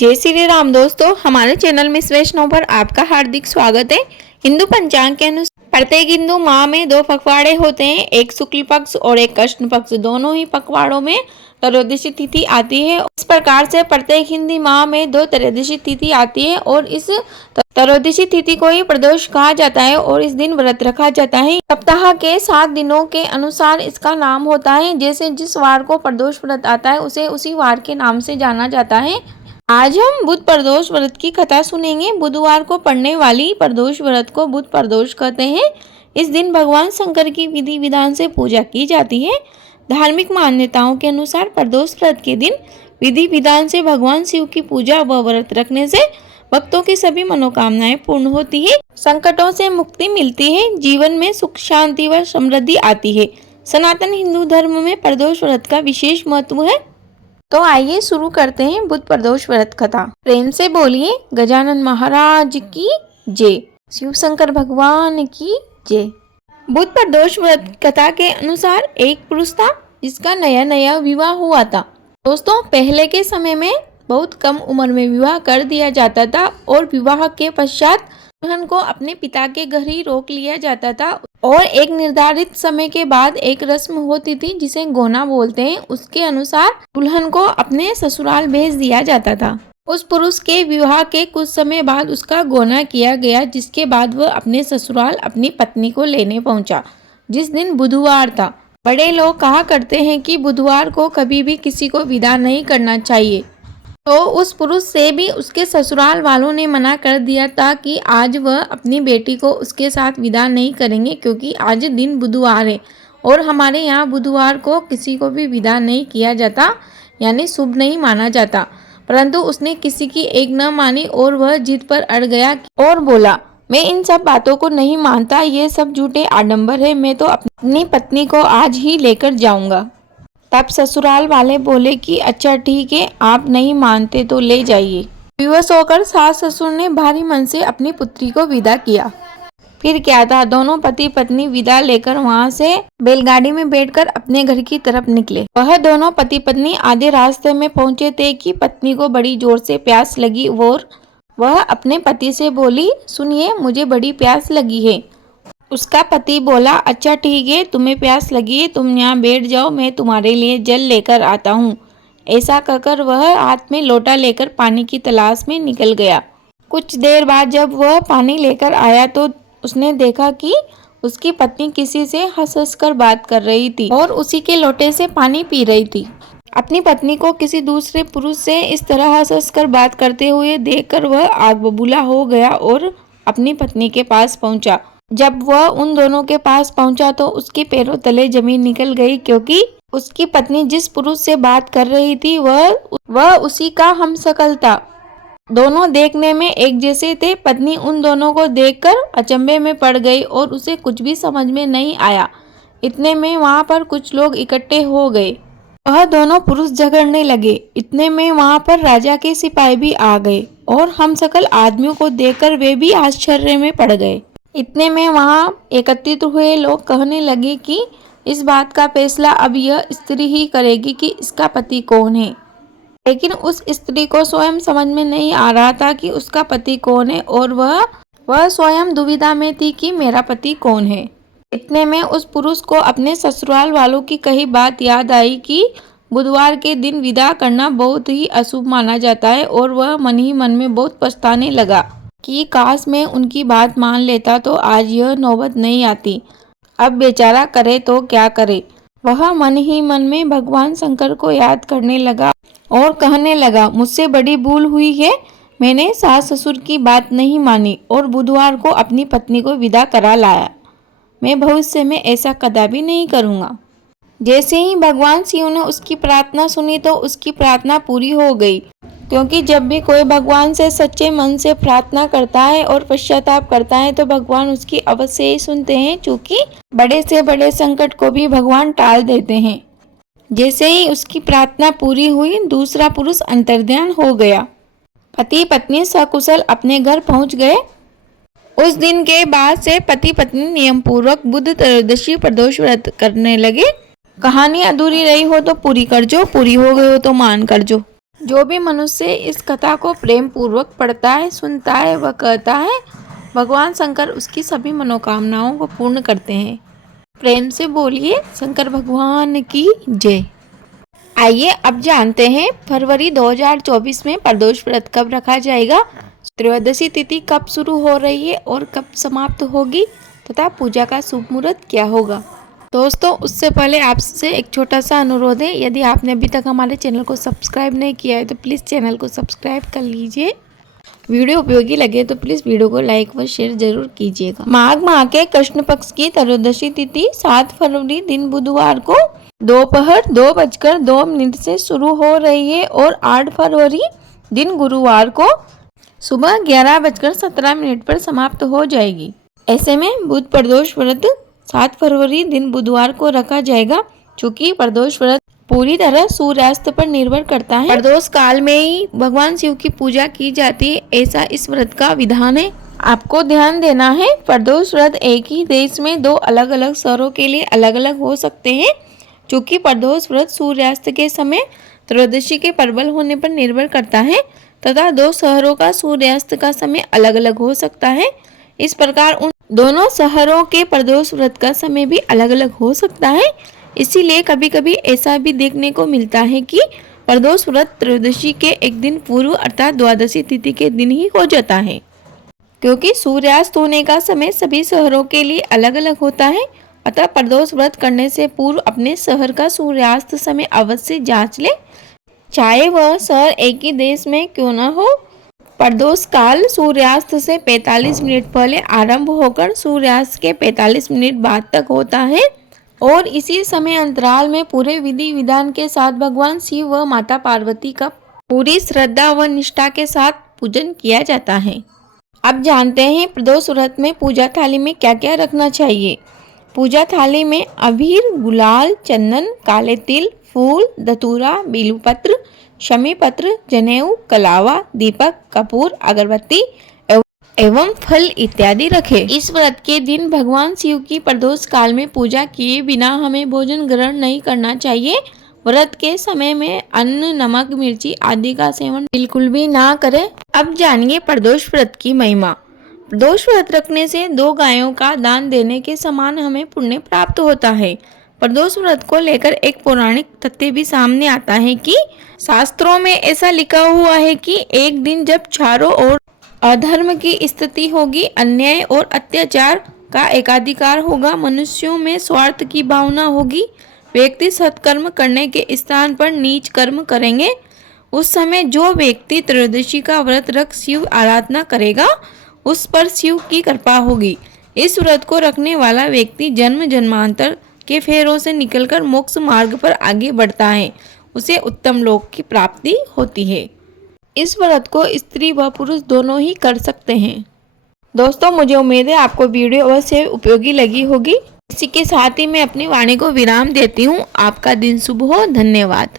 जय श्री राम दोस्तों, हमारे चैनल मिस वैष्णव पर आपका हार्दिक स्वागत है। हिंदू पंचांग के अनुसार प्रत्येक हिंदू माह में 2 पखवाड़े होते हैं, एक शुक्ल पक्ष और एक कृष्ण पक्ष। दोनों ही पखवाड़ों में त्रयोदशी तिथि आती है। इस प्रकार से प्रत्येक हिंदी माह में 2 त्रयोदशी तिथि आती है और इस त्रयोदशी तिथि को ही प्रदोष कहा जाता है और इस दिन व्रत रखा जाता है। सप्ताह के 7 दिनों के अनुसार इसका नाम होता है। जैसे जिस वार को प्रदोष व्रत आता है उसे उसी वार के नाम से जाना जाता है। आज हम बुध प्रदोष व्रत की कथा सुनेंगे। बुधवार को पड़ने वाली प्रदोष व्रत को बुध प्रदोष कहते हैं। इस दिन भगवान शंकर की विधि विधान से पूजा की जाती है। धार्मिक मान्यताओं के अनुसार प्रदोष व्रत के दिन विधि विधान से भगवान शिव की पूजा व व्रत रखने से भक्तों की सभी मनोकामनाएं पूर्ण होती है, संकटों से मुक्ति मिलती है, जीवन में सुख शांति व समृद्धि आती है। सनातन हिंदू धर्म में प्रदोष व्रत का विशेष महत्व है। तो आइए शुरू करते हैं बुध प्रदोष व्रत कथा। प्रेम से बोलिए गजानन महाराज की जय, शिव शंकर भगवान की जय। बुध प्रदोष व्रत कथा के अनुसार एक पुरुष था जिसका नया नया विवाह हुआ था। दोस्तों, पहले के समय में बहुत कम उम्र में विवाह कर दिया जाता था और विवाह के पश्चात दुल्हन को अपने पिता के घर ही रोक लिया जाता था और एक निर्धारित समय के बाद एक रस्म होती थी जिसे गोना बोलते हैं। उसके अनुसार दुल्हन को अपने ससुराल भेज दिया जाता था। उस पुरुष के विवाह के कुछ समय बाद उसका गोना किया गया, जिसके बाद वह अपने ससुराल अपनी पत्नी को लेने पहुंचा। जिस दिन बुधवार था। बड़े लोग कहा करते हैं कि बुधवार को कभी भी किसी को विदा नहीं करना चाहिए। तो उस पुरुष से भी उसके ससुराल वालों ने मना कर दिया था कि आज वह अपनी बेटी को उसके साथ विदा नहीं करेंगे, क्योंकि आज दिन बुधवार है और हमारे यहाँ बुधवार को किसी को भी विदा नहीं किया जाता, यानी शुभ नहीं माना जाता। परंतु उसने किसी की एक न मानी और वह जिद पर अड़ गया और बोला, मैं इन सब बातों को नहीं मानता, ये सब झूठे आडंबर है, मैं तो अपनी पत्नी को आज ही लेकर जाऊंगा। तब ससुराल वाले बोले कि अच्छा ठीक है, आप नहीं मानते तो ले जाइए। विवश होकर सास ससुर ने भारी मन से अपनी पुत्री को विदा किया। फिर क्या था, दोनों पति पत्नी विदा लेकर वहां से बैलगाड़ी में बैठकर अपने घर की तरफ निकले। वह दोनों पति पत्नी आधे रास्ते में पहुंचे थे कि पत्नी को बड़ी जोर से प्यास लगी और वह अपने पति से बोली, सुनिए मुझे बड़ी प्यास लगी है। उसका पति बोला, अच्छा ठीक है, तुम्हें प्यास लगी है, तुम यहाँ बैठ जाओ, मैं तुम्हारे लिए जल लेकर आता हूँ। ऐसा कहकर वह हाथ में लोटा लेकर पानी की तलाश में निकल गया। कुछ देर बाद जब वह पानी लेकर आया तो उसने देखा कि उसकी पत्नी किसी से हंस हंस कर बात कर रही थी और उसी के लोटे से पानी पी रही थी। अपनी पत्नी को किसी दूसरे पुरुष से इस तरह हंस हंस कर बात करते हुए देखकर वह आग बबूला हो गया और अपनी पत्नी के पास पहुंचा। जब वह उन दोनों के पास पहुंचा तो उसके पैरों तले जमीन निकल गई, क्योंकि उसकी पत्नी जिस पुरुष से बात कर रही थी वह उसी का हमशक्ल था। दोनों देखने में एक जैसे थे। पत्नी उन दोनों को देखकर अचंभे में पड़ गई और उसे कुछ भी समझ में नहीं आया। इतने में वहां पर कुछ लोग इकट्ठे हो गए। वह दोनों पुरुष झगड़ने लगे। इतने में वहां पर राजा के सिपाही भी आ गए और हमशक्ल आदमियों को देखकर वे भी आश्चर्य में पड़ गए। इतने में वहां एकत्रित हुए लोग कहने लगे कि इस बात का फैसला अब यह स्त्री ही करेगी कि इसका पति कौन है। लेकिन उस स्त्री को स्वयं समझ में नहीं आ रहा था कि उसका पति कौन है और वह स्वयं दुविधा में थी कि मेरा पति कौन है। इतने में उस पुरुष को अपने ससुराल वालों की कही बात याद आई कि बुधवार के दिन विदा करना बहुत ही अशुभ माना जाता है और वह मन ही मन में बहुत पछताने लगा कि काश मैं उनकी बात मान लेता तो आज यह नौबत नहीं आती। अब बेचारा करे तो क्या करे। वह मन ही मन में भगवान शंकर को याद करने लगा और कहने लगा, मुझसे बड़ी भूल हुई है, मैंने सास ससुर की बात नहीं मानी और बुधवार को अपनी पत्नी को विदा करा लाया। मैं भविष्य में ऐसा कदापि नहीं करूँगा। जैसे ही भगवान शिव ने उसकी प्रार्थना सुनी तो उसकी प्रार्थना पूरी हो गई, क्योंकि जब भी कोई भगवान से सच्चे मन से प्रार्थना करता है और पश्चाताप करता है तो भगवान उसकी अवश्य ही सुनते हैं, क्योंकि बड़े से बड़े संकट को भी भगवान टाल देते हैं। जैसे ही उसकी प्रार्थना पूरी हुई, दूसरा पुरुष अंतर्ध्यान हो गया। पति पत्नी सकुशल अपने घर पहुंच गए। उस दिन के बाद से पति पत्नी नियम पूर्वक बुध त्रयोदशी प्रदोष व्रत करने लगे। कहानी अधूरी रही हो तो पूरी कर जो, पूरी हो गई हो तो मान कर जो। जो भी मनुष्य इस कथा को प्रेम पूर्वक पढ़ता है, सुनता है व कहता है, भगवान शंकर उसकी सभी मनोकामनाओं को पूर्ण करते हैं। प्रेम से बोलिए शंकर भगवान की जय। आइए अब जानते हैं फरवरी 2024 में प्रदोष व्रत कब रखा जाएगा, त्रयोदशी तिथि कब शुरू हो रही है और कब समाप्त होगी तथा पूजा का शुभ मुहूर्त क्या होगा। दोस्तों उससे पहले आपसे एक छोटा सा अनुरोध है, यदि आपने अभी तक हमारे चैनल को सब्सक्राइब नहीं किया है तो प्लीज़ चैनल को सब्सक्राइब कर लीजिए। वीडियो उपयोगी लगे तो प्लीज़ वीडियो को लाइक व शेयर जरूर कीजिएगा। माघ माह के कृष्ण पक्ष की त्रयोदशी तिथि 7 फरवरी दिन बुधवार को दोपहर 2:02 से शुरू हो रही है और 8 फरवरी दिन गुरुवार को सुबह 11:17 पर समाप्त हो जाएगी। ऐसे में बुध प्रदोष व्रत 7 फरवरी दिन बुधवार को रखा जाएगा। चूँकि प्रदोष व्रत पूरी तरह सूर्यास्त पर निर्भर करता है, प्रदोष काल में ही भगवान शिव की पूजा की जाती है, ऐसा इस व्रत का विधान है। आपको ध्यान देना है, प्रदोष व्रत एक ही देश में 2 अलग अलग शहरों के लिए अलग अलग हो सकते हैं। चूँकि प्रदोष व्रत सूर्यास्त के समय त्रयोदशी के प्रबल होने पर निर्भर करता है तथा 2 शहरों का सूर्यास्त का समय अलग अलग हो सकता है। इस प्रकार उन दोनों शहरों के प्रदोष व्रत का समय भी अलग अलग हो सकता है। इसीलिए कभी कभी ऐसा भी देखने को मिलता है कि प्रदोष व्रत त्रयोदशी के एक दिन पूर्व अर्थात द्वादशी तिथि के दिन ही हो जाता है। क्योंकि सूर्यास्त होने का समय सभी शहरों के लिए अलग अलग होता है, अतः प्रदोष व्रत करने से पूर्व अपने शहर का सूर्यास्त समय अवश्य जांच ले, चाहे वह शहर एक ही देश में क्यों न हो। प्रदोष काल सूर्यास्त से 45 मिनट पहले आरंभ होकर सूर्यास्त के 45 मिनट बाद तक होता है और इसी समय अंतराल में पूरे विधि विधान के साथ भगवान शिव व माता पार्वती का पूरी श्रद्धा व निष्ठा के साथ पूजन किया जाता है। अब जानते हैं प्रदोष व्रत में पूजा थाली में क्या क्या रखना चाहिए। पूजा थाली में अबीर, गुलाल, चंदन, काले तिल, फूल, धतूरा, बेलपत्र, शमी पत्र, जनेऊ, कलावा, दीपक, कपूर, अगरबत्ती एवं फल इत्यादि रखे। इस व्रत के दिन भगवान शिव की प्रदोष काल में पूजा किए बिना हमें भोजन ग्रहण नहीं करना चाहिए। व्रत के समय में अन्न, नमक, मिर्ची आदि का सेवन बिल्कुल भी ना करें। अब जानिए प्रदोष व्रत की महिमा। प्रदोष व्रत रखने से 2 गायों का दान देने के समान हमें पुण्य प्राप्त होता है। प्रदोष व्रत को लेकर एक पौराणिक तथ्य भी सामने आता है कि शास्त्रों में ऐसा लिखा हुआ है कि एक दिन जब चारों ओर अधर्म की स्थिति होगी, अन्याय और अत्याचार का एकाधिकार होगा, मनुष्यों में स्वार्थ की भावना होगी, व्यक्ति सत्कर्म करने के स्थान पर नीच कर्म करेंगे, उस समय जो व्यक्ति त्रयोदशी का व्रत रख शिव आराधना करेगा उस पर शिव की कृपा होगी। इस व्रत को रखने वाला व्यक्ति जन्म जन्मांतर के फेरों से निकलकर मोक्ष मार्ग पर आगे बढ़ता है, उसे उत्तम लोक की प्राप्ति होती है। इस व्रत को स्त्री व पुरुष दोनों ही कर सकते हैं। दोस्तों मुझे उम्मीद है आपको वीडियो अवश्य उपयोगी लगी होगी। इसी के साथ ही मैं अपनी वाणी को विराम देती हूँ। आपका दिन शुभ हो। धन्यवाद।